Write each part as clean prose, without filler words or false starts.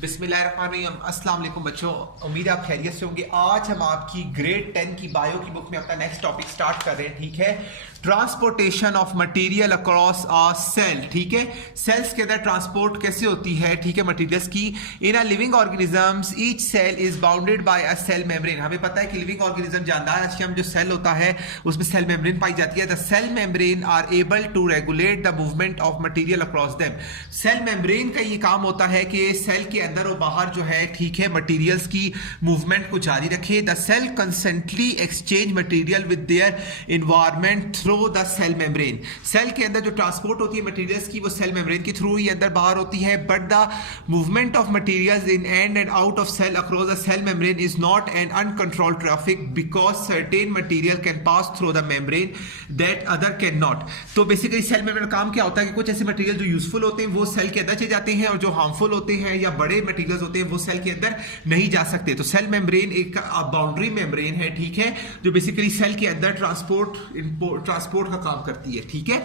बिस्मिल्लाहिर्रहमानिर्रहीम। अस्सलाम वालेकुम बच्चों, उम्मीद है आप खैरियत से होंगे। आज हम आपकी ग्रेड 10 की बायो की बुक में अपना नेक्स्ट टॉपिक स्टार्ट कर रहे हैं। ठीक है, transportation of material across a cell. ठीक है, सेल्स के अंदर ट्रांसपोर्ट कैसे होती है, ठीक है, मटेरियल्स की। In a living organisms each cell is bounded by a cell membrane. हमें पता है कि लिविंग ऑर्गेनिज्म जानदार अशियम जो सेल होता है उसमें सेल मेम्ब्रेन पाई जाती है। The cell membrane are able to regulate the movement of material across them. Cell membrane का ये काम होता है कि सेल के अंदर और बाहर जो है, ठीक है, मटेरियल्स की मूवमेंट को जारी रखे। The cell constantly exchange material with their environment through the cell membrane. Cell के अंदर जो ट्रांसपोर्ट होती है मटेरियल्स की, वो सेल मेम्ब्रेन के थ्रू ही अंदर बाहर होती है। But the movement of materials in and out of cell across the cell membrane is not an uncontrolled traffic because certain material can pass through the membrane that other can not. तो basically cell membrane का काम क्या होता है कि कुछ ऐसे material जो यूजफुल होते हैं वो सेल के अंदर चले जाते हैं, और जो हार्मफुल होते हैं या बड़े मटेरियल्स होते हैं वो सेल के अंदर नहीं जा सकते। तो सेल मेम्ब्रेन एक बाउंड्री मेम्ब्रेन है, ठीक है, जो बेसिकली सेल के अंदर ट्रांसपोर्ट का काम करती है। ठीक है,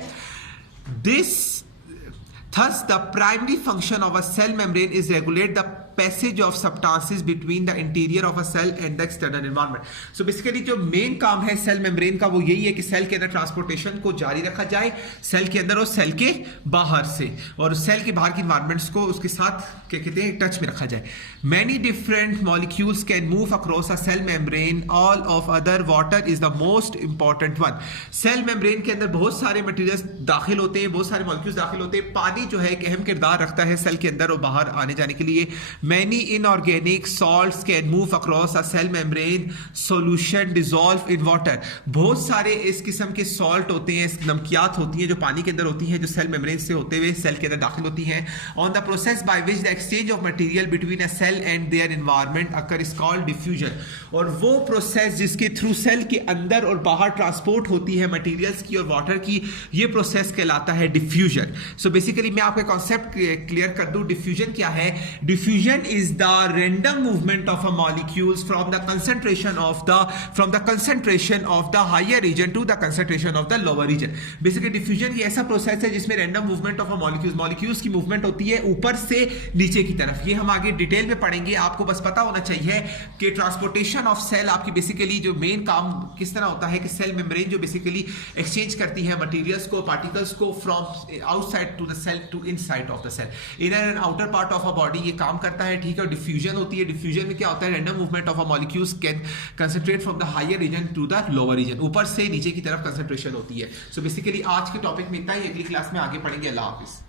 thus the primary function of a cell membrane is regulate the passage of substances between the interior of a cell and the external environment. So basically जो मेन काम है सेल मेम्ब्रेन का वो यही है कि सेल के अंदर ट्रांसपोर्टेशन को जारी रखा जाए, सेल के अंदर और सेल के बाहर से, और सेल के बाहर की इन्वायरमेंट्स को उसके साथ क्या कहते हैं टच में रखा जाए। Many different molecules can move across a cell membrane. All of other water is the most important one. Cell membrane के अंदर बहुत सारे मटेरियल्स दाखिल होते हैं, बहुत सारे मॉलिक्यूल्स दाखिल होते हैं। पानी जो है एक अहम किरदार रखता है सेल के अंदर और बाहर आने जाने के लिए। Many inorganic salts can move across a cell membrane. Solution dissolve in water. बहुत सारे इस किस्म के सॉल्ट होते हैं, नमकियात होती हैं जो पानी के अंदर होती हैं, जो सेल मेम्ब्रेन से होते हुए सेल के अंदर दाखिल होती हैं। On the process by which the exchange of material between a cell and their environment occur is called diffusion. और वो प्रोसेस जिसके थ्रू सेल के अंदर और बाहर ट्रांसपोर्ट होती है मटेरियल्स की और वाटर की, ये प्रोसेस कहलाता है डिफ्यूजन। सो बेसिकली मैं आपको कॉन्सेप्ट क्लियर कर दूं, डिफ्यूजन क्या है। Diffusion is the random movement of a molecules from the concentration of the higher region to the concentration of the lower region. Basically diffusion ये ऐसा प्रोसेस है जिसमें random movement of a molecules की movement होती है ऊपर से नीचे की तरफ। ये हम आगे डिटेल में पढ़ेंगे। आपको बस पता होना चाहिए कि ट्रांसपोर्टेशन ऑफ सेल आपकी बेसिकली जो मेन काम किस तरह होता है कि सेल मेम्ब्रेन जो बेसिकली एक्सचेंज करती है मटेरियल्स को, पार्टिकल्स को from outside to the cell to inside of the cell, inner and outer part of a body, ये काम करता है। ठीक है, डिफ्यूजन होती है। डिफ्यूजन में क्या होता है, random movement of a molecules can concentrate from the higher region to the lower region, ऊपर से नीचे की तरफ कंसंट्रेशन होती है। सो बेसिकली आज के टॉपिक में इतना ही, अगली क्लास में आगे पढ़ेंगे। अल्लाह हाफिज।